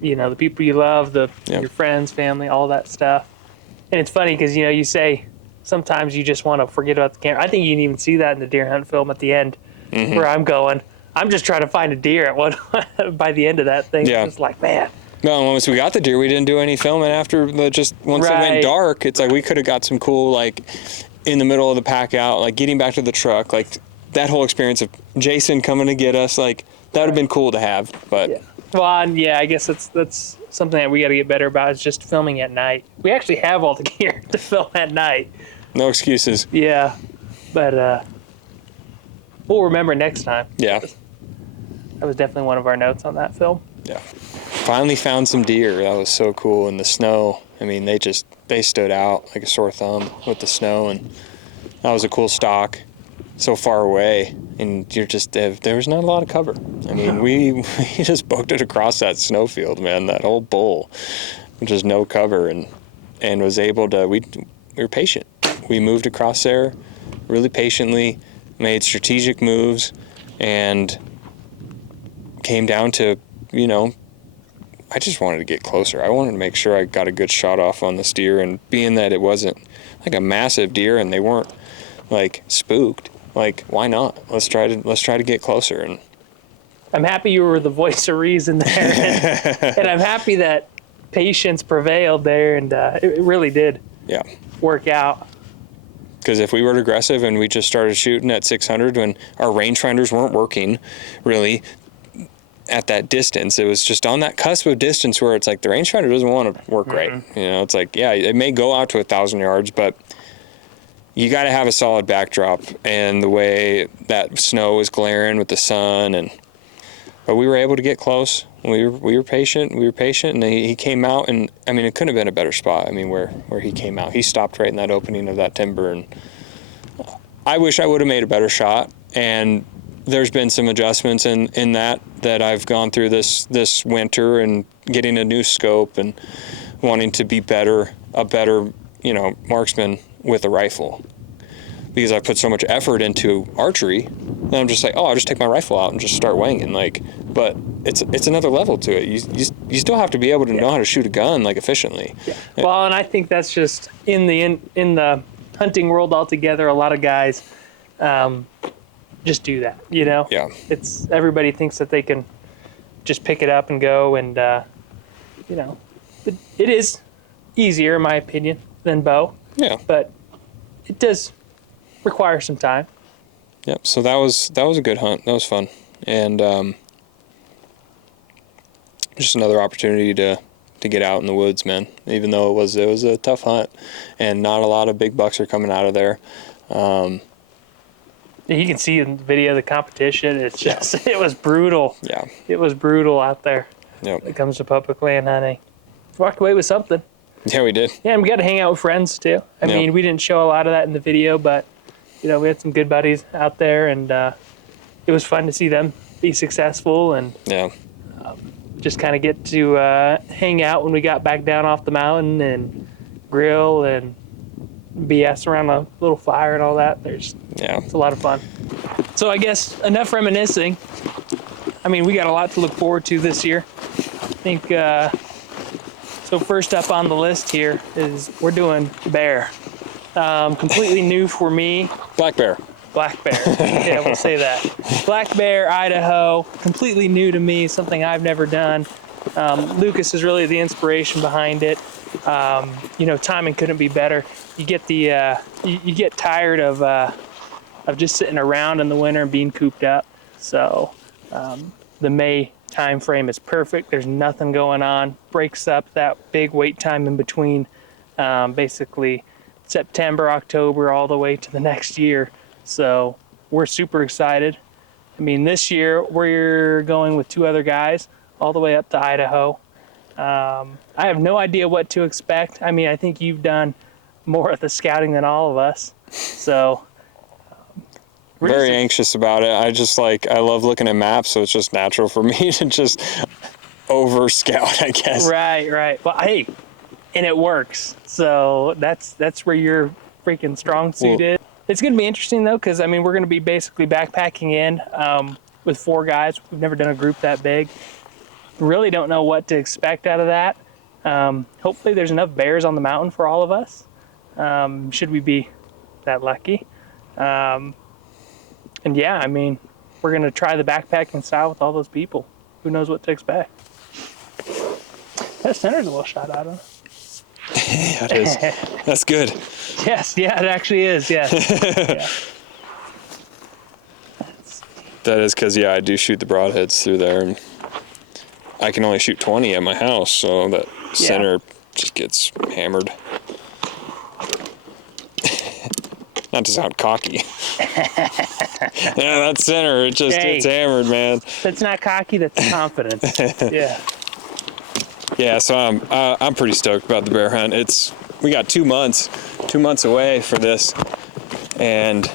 the people you love, your friends, family, all that stuff. And it's funny because, you say sometimes you just want to forget about the camera. I think you can even see that in the deer hunt film at the end, where I'm going. I'm just trying to find a deer at one by the end of that thing. Yeah. It's like, man. No, once we got the deer, we didn't do any filming after. Once it went dark, it's like we could have got some cool, like, in the middle of the pack out, like getting back to the truck, like that whole experience of Jason coming to get us, like that would have been cool to have. But well, I guess that's something that we got to get better about, is just filming at night. We actually have all the gear to film at night. No excuses. Yeah, but we'll remember next time. Yeah. That was definitely one of our notes on that film. Yeah. Finally found some deer. That was so cool in the snow. I mean, they stood out like a sore thumb with the snow, and that was a cool stock so far away. And there was not a lot of cover. I mean, we just booked it across that snowfield, man, that whole bowl, just no cover, and was able to, we were patient. We moved across there really patiently, made strategic moves, and came down to, I just wanted to get closer. I wanted to make sure I got a good shot off on this deer, and being that it wasn't like a massive deer and they weren't like spooked, like, why not? Let's try to get closer. And I'm happy you were the voice of reason there, and I'm happy that patience prevailed there, and it really did work out. Because if we were aggressive and we just started shooting at 600 when our rangefinders weren't working really at that distance, it was just on that cusp of distance where it's like the rangefinder doesn't want to work right. It's like, it may go out to 1,000 yards, but you got to have a solid backdrop, and the way that snow was glaring with the sun, but we were able to get close. We were patient, and he came out, and I mean, it couldn't have been a better spot. I mean, where he came out, he stopped right in that opening of that timber, and I wish I would have made a better shot. And there's been some adjustments in that I've gone through this winter, and getting a new scope and wanting to be a better marksman with a rifle, because I put so much effort into archery. And I'm just like, I'll just take my rifle out and just start winging. But it's another level to it. You still have to be able to know how to shoot a gun efficiently. Yeah. Well, and I think that's just in the hunting world altogether. A lot of guys just do that. Yeah. It's everybody thinks that they can just pick it up and go, and it is easier in my opinion than bow. Yeah. But it does require some time. Yep. So that was a good hunt. That was fun, and just another opportunity to get out in the woods, man. Even though it was a tough hunt, and not a lot of big bucks are coming out of there. You can see in the video the competition. It's just it was brutal. Yeah. It was brutal out there. Yep. When it comes to public land hunting. Walked away with something. Yeah, we did. Yeah, and we got to hang out with friends too. I mean, we didn't show a lot of that in the video, but we had some good buddies out there, and it was fun to see them be successful, and just kind of get to hang out when we got back down off the mountain and grill and BS around a little fire and all that. It's a lot of fun. So I guess enough reminiscing. I mean, we got a lot to look forward to this year. I think so. First up on the list here is we're doing bear. Completely new for me. Black bear. Yeah, we'll say that. Black bear, Idaho. Completely new to me. Something I've never done. Lucas is really the inspiration behind it. You know, timing couldn't be better. You get the you get tired of just sitting around in the winter and being cooped up. So the May time frame is perfect. There's nothing going on. Breaks up that big wait time in between, basically September, October, all the way to the next year. So we're super excited. I mean, this year we're going with 2 other guys all the way up to Idaho. I have no idea what to expect. I mean, I think you've done more of the scouting than all of us. So we're Very just anxious about it. I love looking at maps, so it's just natural for me to just over scout, I guess. right. Well, hey, and it works. So that's where your freaking strong suit is. It's going to be interesting though, because I mean, we're going to be basically backpacking in with 4 guys. We've never done a group that big. Really don't know what to expect out of that. Hopefully there's enough bears on the mountain for all of us, should we be that lucky. And yeah, I mean, we're going to try the backpacking style with all those people. Who knows what to expect. That center's a little shot out of it. Yeah, it is. That's good. Yes, yeah, it actually is, yes. Yeah. That is because, yeah, I do shoot the broadheads through there, and I can only shoot 20 at my house, so that center just gets hammered. Not to sound cocky. Yeah, that center, it's hammered, man. That's not cocky, that's confidence. Yeah. Yeah, so I'm pretty stoked about the bear hunt. We got 2 months away for this, and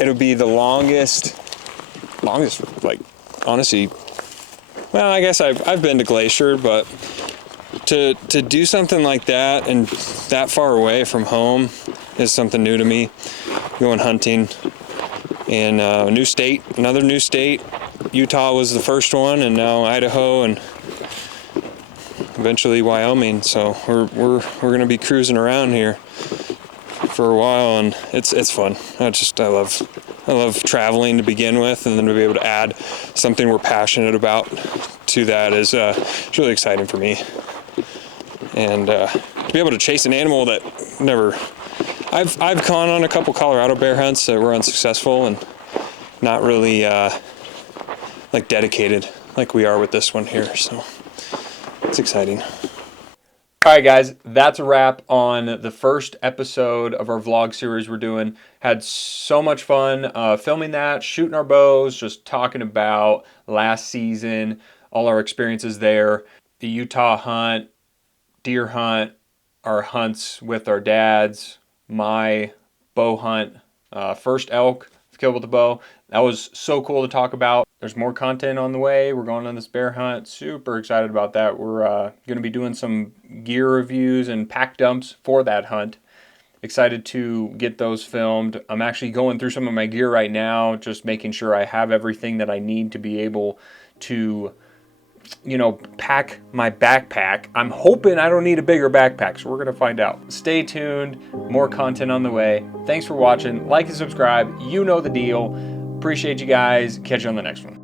it'll be the longest, like, honestly, well, I guess I've been to Glacier, but to do something like that and that far away from home is something new to me. Going hunting in another new state. Utah was the first one, and now Idaho, and eventually Wyoming. So we're gonna be cruising around here for a while, and it's fun. I love traveling to begin with, and then to be able to add something we're passionate about to that is it's really exciting for me. And to be able to chase an animal that I've gone on a couple Colorado bear hunts that were unsuccessful and not really like dedicated like we are with this one here. So it's exciting. All right, guys, that's a wrap on the first episode of our vlog series we're doing. Had so much fun filming that, shooting our bows, just talking about last season, all our experiences there, the Utah hunt, deer hunt, our hunts with our dads, my bow hunt, first elk killed with the bow. That was so cool to talk about. There's more content on the way. We're going on this bear hunt. Super excited about that. We're going to be doing some gear reviews and pack dumps for that hunt. Excited to get those filmed. I'm actually going through some of my gear right now, just making sure I have everything that I need to be able to, pack my backpack. I'm hoping I don't need a bigger backpack, so we're going to find out. Stay tuned. More content on the way. Thanks for watching. Like and subscribe. You know the deal. Appreciate you guys. Catch you on the next one.